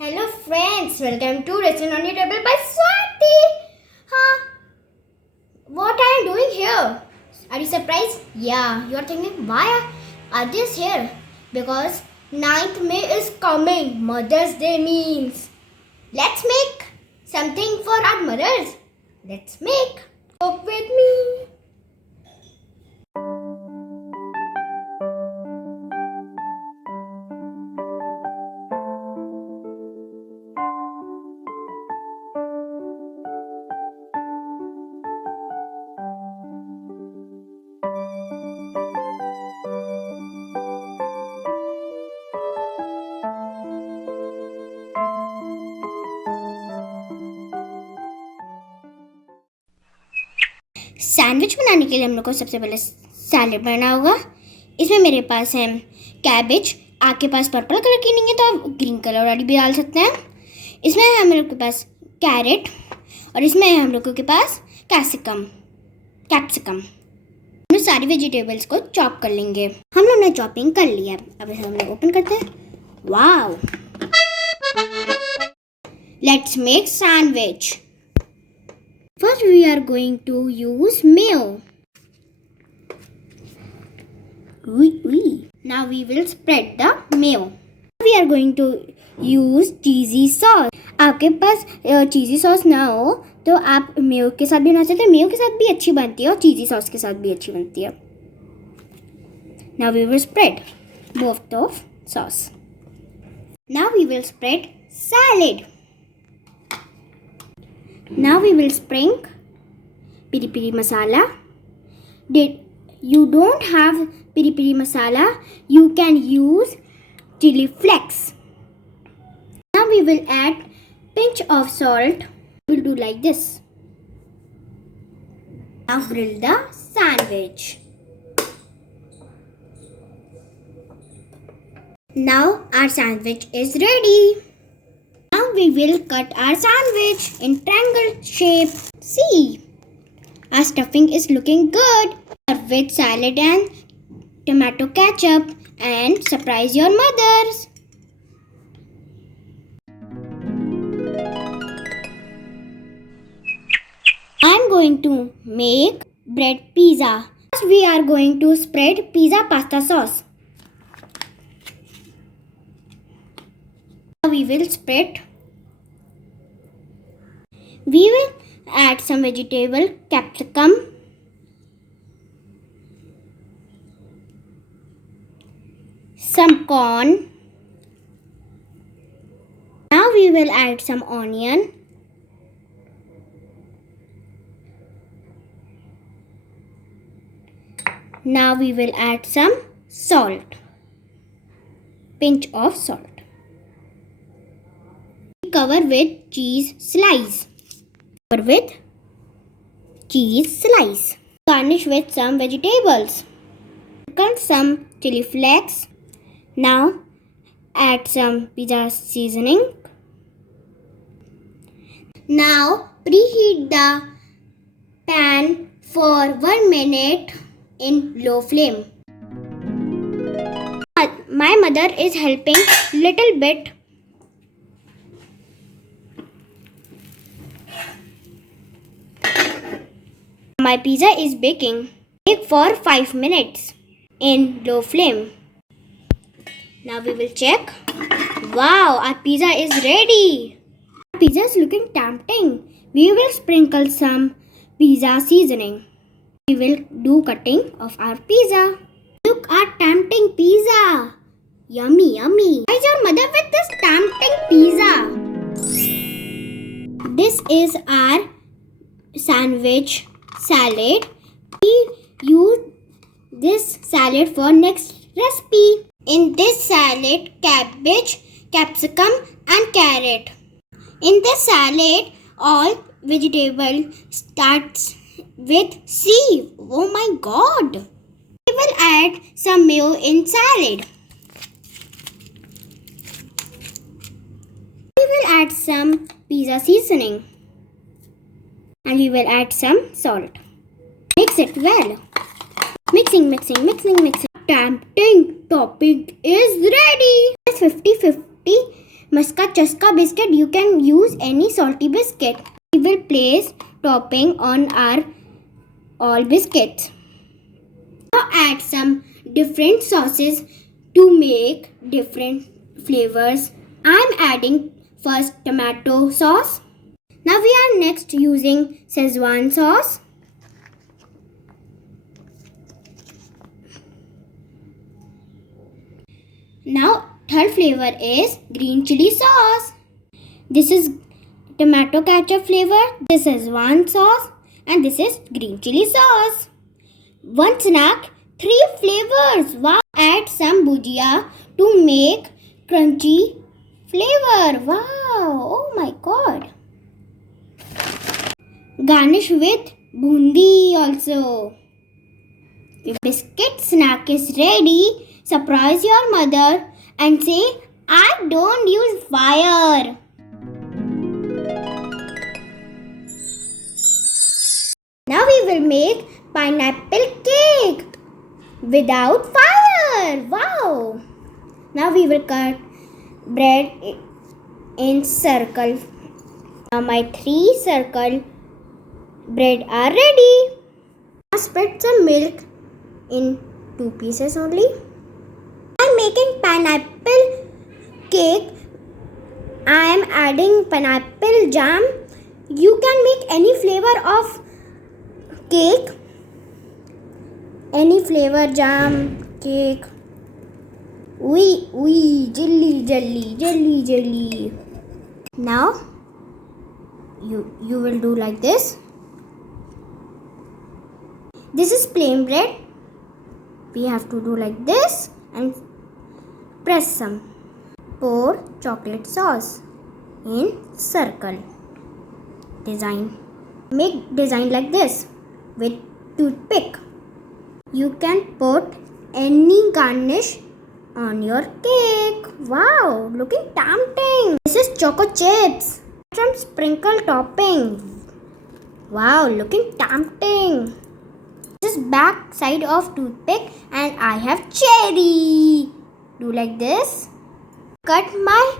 Hello friends, welcome to Restaurant on Your Table by Swati. What are you doing here? Are you surprised? Yeah, you are thinking why are this here? Because 9th May is coming. Mother's Day means. Let's make something for our mothers. Let's make. Cook with me. Sandwich बनाने के लिए हम लोग को सबसे पहले salad बनाना होगा. इसमें मेरे पास है कैबेज. आपके पास पर्पल कलर की नहीं है तो आप ग्रीन कलर वाली भी डाल सकते हैं. इसमें है हम लोग के पास कैरेट और इसमें है हम लोगों के पास कैप्सिकम. हम सारी वेजिटेबल्स को चॉप कर लेंगे. हम लोग ने चॉपिंग कर लिया. अब इसे हम लोग ओपन करते हैं. Wow, let's make sandwich. First we are going to use mayo. Now we will spread the mayo. We are going to use cheesy sauce. आपके पास cheesy sauce ना हो तो आप mayo के साथ भी बना सकते हैं. mayo के साथ भी अच्छी बनती है और cheesy sauce के साथ भी अच्छी बनती है. Now we will spread both of sauce. Now we will spread salad. Now we will sprinkle piri piri masala. You don't have piri piri masala, you can use chili flakes. Now we will add pinch of salt. We'll do like this. Now grill the sandwich. Now our sandwich is ready. Now we will cut our sandwich in triangle shape. See, our stuffing is looking good. Serve with salad and tomato ketchup and surprise your mothers. I'm going to make bread pizza. First we are going to spread pizza pasta sauce. We will spread. We will add some vegetable, capsicum, some corn. Now we will add some onion. Now we will add some salt. Pinch of salt. Cover with cheese slice. Garnish with some vegetables. Sprinkle some chili flakes. Now add some pizza seasoning. Now preheat the pan for 1 minute in low flame. My mother is helping little bit. My pizza is baking. Bake for 5 minutes in low flame. Now we will check. Wow, our pizza is ready. Our pizza is looking tempting. We will sprinkle some pizza seasoning. We will do cutting of our pizza. Look, our tempting pizza. Yummy, yummy. Why is your mother with this tempting pizza? This is our sandwich salad. We use this salad for next recipe. In this salad, cabbage, capsicum and carrot. In this salad, all vegetable starts with C. Oh my god. We will add some mayo in salad. We will add some pizza seasoning. And we will add some salt. Mix it well. Mixing. Tempting topping is ready. It's 50-50 Maska Chaska biscuit, you can use any salty biscuit. We will place topping on our all biscuits. Now add some different sauces to make different flavors. I'm adding first tomato sauce. Now we are next using Szechuan sauce. Now third flavor is green chili sauce. This is tomato ketchup flavor. This is Szechuan sauce and this is green chili sauce. One snack, 3 flavors. Wow! Add some bhujia to make crunchy flavor. Wow! Oh my god! Garnish with bundi also. Biscuit snack is ready. Surprise your mother and say, I don't use fire. Now we will make pineapple cake without fire. Wow! Now we will cut bread in circle. Now my 3 circle bread are ready. Now spread some milk in 2 pieces only. I'm making pineapple cake. I am adding pineapple jam. You can make any flavor of cake. Any flavor jam, cake. Jelly, jelly, jelly, jelly. Now you will do like this. This is plain bread. We have to do like this and press some. Pour chocolate sauce in circle. Design. Make design like this with toothpick. You can put any garnish on your cake. Wow, looking tempting. This is choco chips. Some sprinkle topping. Wow, looking tempting. This is back side of toothpick and I have cherry. Do like this. Cut my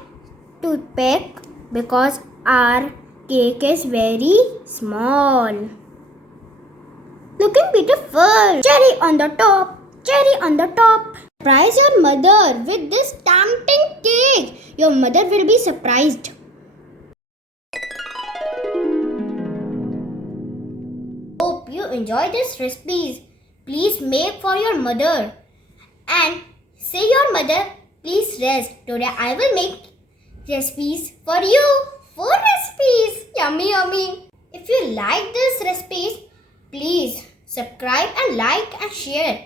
toothpick because our cake is very small. Looking beautiful. Cherry on the top. Cherry on the top. Surprise your mother with this tempting cake. Your mother will be surprised. Hope you enjoy this recipes. Please make for your mother. And say your mother, please rest. Today I will make recipes for you. 4 recipes. Yummy, yummy. If you like this recipes, please subscribe and like and share.